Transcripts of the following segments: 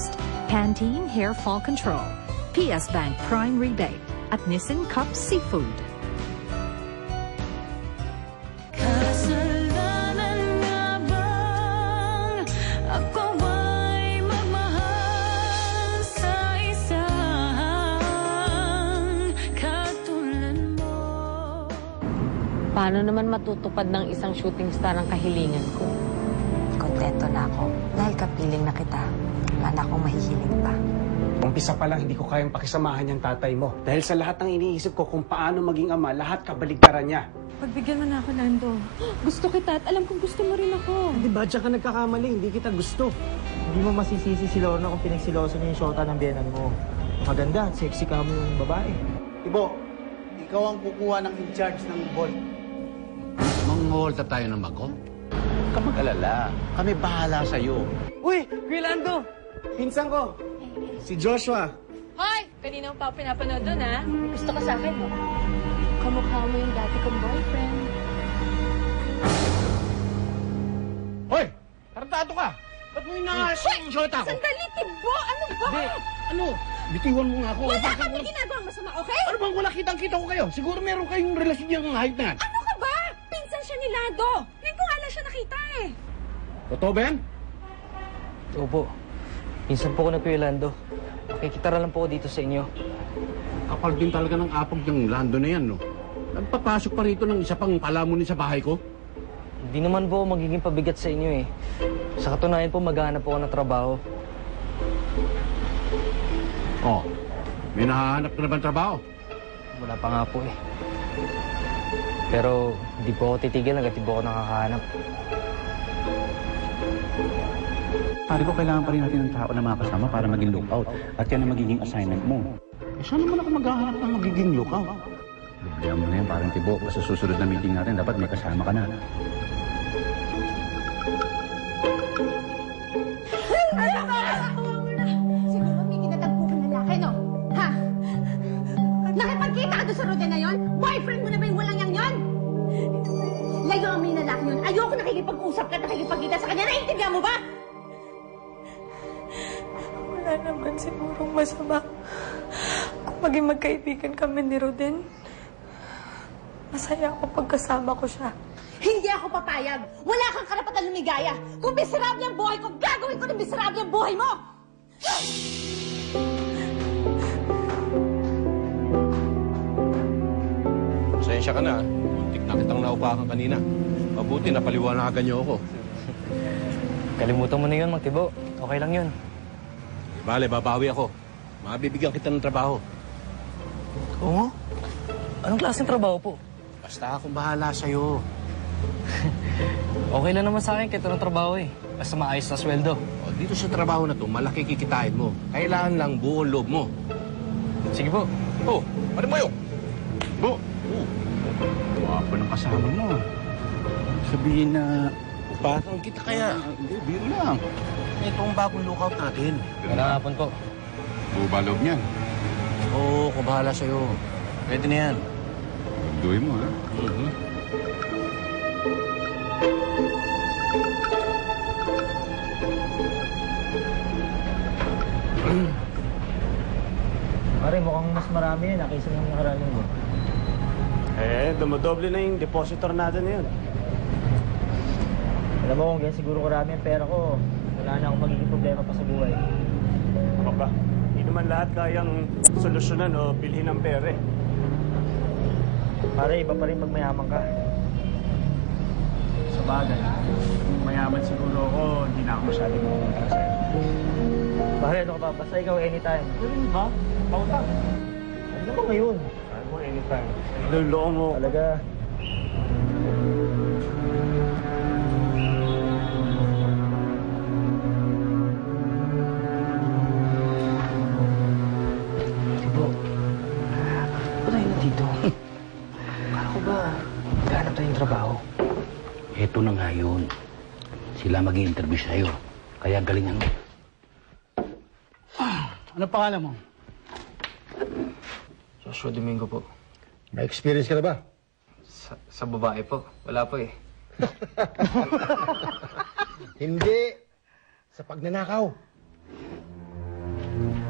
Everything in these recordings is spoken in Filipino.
Boost, Pantene Hair Fall Control, PS Bank Prime Rebate, at Nissin Cup Seafood. Paano naman matutupad ng isang shooting star ang kahilingan ko? Kontento na ako. Dahil kapiling na kita, wala na akong mahihiling pa. Umpisa pa lang, hindi ko kayang pakisamahan yung tatay mo. Dahil sa lahat ng iniisip ko kung paano maging ama, lahat kabaligtaran niya. Pagbigyan mo na ako, Lando. Gusto kita at alam kong gusto mo rin ako. Di ba dyan ka nagkakamali? Hindi kita gusto. Hindi mo masisisi si Lorna kung pinagsiloso niya yung shota ng biyenan mo. Maganda at sexy ka mo yung babae. Ibo, ikaw ang kukuha ng in-charge ng Bolt. Mangholta tayo ng mago? Huwag ka mag-alala. Kami bahala sa'yo. Uy! Kuya Lando! Pinsan ko, si Joshua. Hoy! Kanina mo pa ako pinapanood doon, ha? Gusto ka sa akin, no? Kamukha mo yung dati kong boyfriend. Hoy! Tarantado ka! Ba't mo inaas yung shota ko? Sandali, Tibo! Ano ba? Ano? Bitiwan mo nga ako. Wala kang ginagawang masama, okay? Ano bang wala kitang-kita ko kayo? Siguro meron kayong relasyon niyang height na yan. Ano ka ba? Pinsan siya ni Lando. Ngayon ko nga lang siya nakita, eh. Totoo ba yan? Opo. Minsan po ko na Kuya Lando. Nakikitara lang po ako dito sa inyo. Kapal din talaga ng apag ng Lando na yan, no? Nagpapasok pa rito ng isa pang palamunin sa bahay ko? Hindi naman po ako magiging pabigat sa inyo eh. Sa katunayan po, maghahanap po ako ng trabaho. Oh, may nahahanap ka na bang trabaho? Wala pa nga po eh. Pero hindi po ako titigil hanggat di po ako nakakahanap. Pare ko, kailangan pa rin natin ng tao na makasama para maging lookout. At yan ang magiging assignment mo. Eh, saan naman ako maghahanap ng magiging lookout? Bigyan mo na yan, parang Tibo. Sa susunod na meeting natin, dapat may kasama ka na. Siguro may kinatagpo kang lalaki, no? Ha? Nakipagkita ka doon sa Roda na yon? Boyfriend mo na ba yung walang yang yon? Layo mo yung lalaki yun. Ayoko nakikipag-usap ka at nakikipagkita sa kanya. Naintindihan mo ba? Wala naman sigurong masama kung maging magkaibigan kami ni Roden. Masaya ako pagkasama ko siya. Hindi ako papayag. Wala kang karapatan lumigaya. Kung miserable ang buhay ko, gagawin ko ng miserable ang buhay mo! Pasensya ka na. Muntik na kitang naupakan kanina. Mabuti, napaliwanagan niyo ako. Kalimutan mo na yun, Mang Tibo. Okay lang yun. Bale, babawi ako. Mabibigyan kita ng trabaho. Oo? Anong klaseng trabaho po? Basta akong bahala sa'yo. Okay lang naman sa akin kahit anong trabaho eh. Basta maayos na sweldo. O, dito sa trabaho na to, malaki kikitain mo. Kailangan lang buo loob mo. Sige po. Oh, pare mo yun. Bo. Wapo ng kasama mo. Sabihin na... Upatan kita kaya. Hindi, biro lang. Ito ang bagong lookout natin. Magandang hapon po. Buo ba loob niyan? Oo, ko bahala sa'yo. Pwede na yan. Gawin mo, ha? Pare, mukhang mas marami yun. Nakisa ng nakaraan mo. Eh, dumodoble na yung depositor natin na yun. Alam mo, kung ganyan siguro karami ang pera ko, wala na akong magiging problema pa sa buhay. Ano ba? Hindi naman lahat kayang solusyonan o bilhin ng pere. Pare, iba pa rin pag mayaman ka. Sa bagay, mayaman siguro ako, hindi na ako masyadong mamunta sa'yo. Pare, ano ka ba? Basta ikaw anytime. Ganun ba? Pautang. Ano ba ngayon? Ano mo anytime? Luloo mo. Talaga. Tibo, ba't tayo na dito? Kala ko ba, gahanap tayong trabaho? Ito na nga yun. Sila mag-i-interview sa'yo. Kaya galingan mo. Ano pangalan mo? Joshua Domingo po. May experience ka na ba? Sa babae po. Wala po eh. Hindi. Sa pagnanakaw.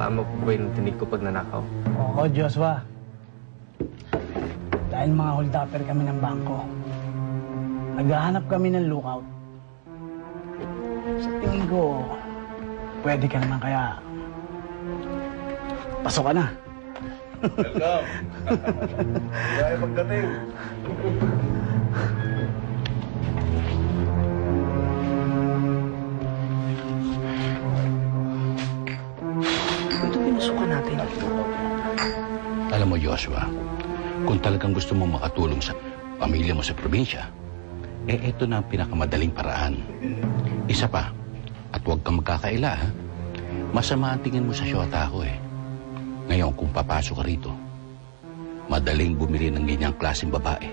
Tama po ba yung tinig ko pag nanakaw? Oo, Joshua. Dahil mga hold-upper kami ng bangko. Naghahanap kami ng lookout. Sa tingin ko, pwede ka naman kaya pasok ka na. Welcome! Kaya pagdating. Ito pinasukan natin. Alam mo, Joshua, kung talagang gusto mong makatulong sa pamilya mo sa probinsya, ito na ang pinakamadaling paraan. Isa pa, at huwag kang magkakaila, ha? Masama ang tingin mo sa syota ko, eh. Ngayon, kung papasok ka rito, madaling bumili ng ganyang klaseng babae.